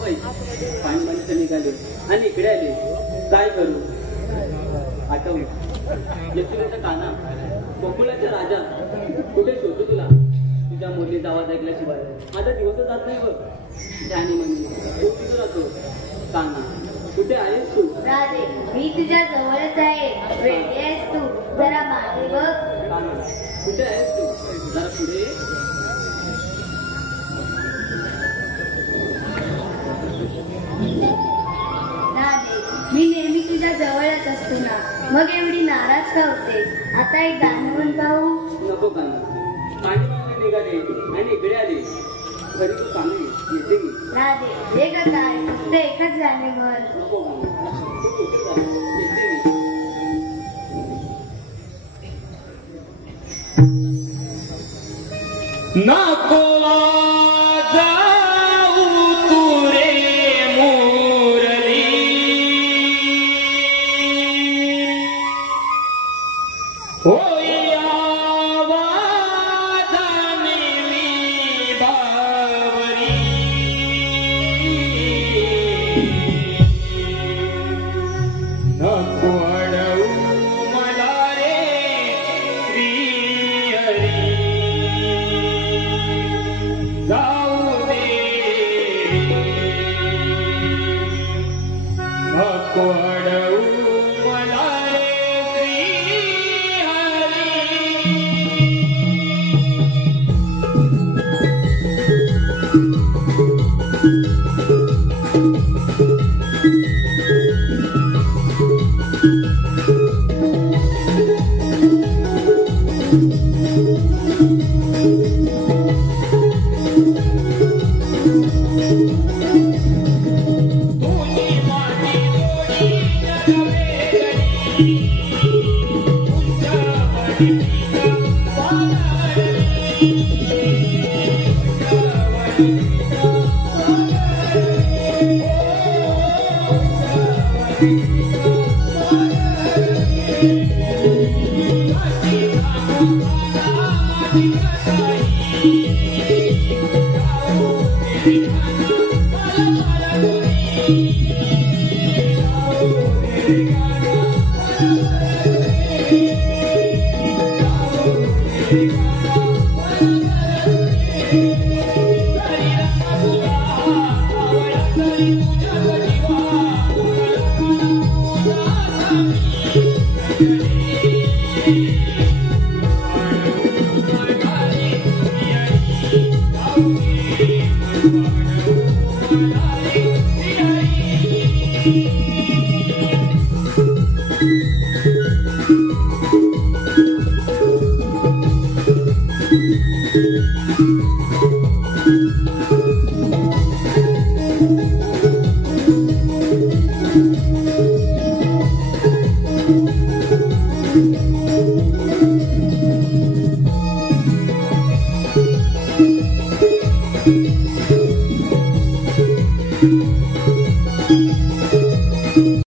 बाई पाणी पाणी निघाले आणि इकडे आले. काय करू आठवलं यशोदेचा काना गोकुळाचा राजा कुठे शोधू तुला. तुझ्या मुलीचा आवाज ऐकल्याशिवाय माझा दिवसच जात नाही बघ. त्याने म्हणे तू तिथं राहतो. काना कुठे आहेस तू. राधे मी तुझ्या जवळच आहे. वेळी आहेस तू जरा मागे बघ. काना कुठे आहेस तू जरा पुढे. राधे मी नेहमी तुझ्या जवळच असतो ना, मग एवढी नाराज का होते. आता एक गाणं म्हण पाहू. नको काना पाणी पाणी निघाले आणि इकडे आले. घरी तू चांगली येते की. राधे हे ग काय फक्त एकच गाणे म्हण. नको काना तू कुठे जा येते मी. नको जाऊ तू रे मुरली होय आवाजाने मी बावरी. नको अडवू मला रे श्रीहरी. जाऊ दे नको अडवू मला रे राधे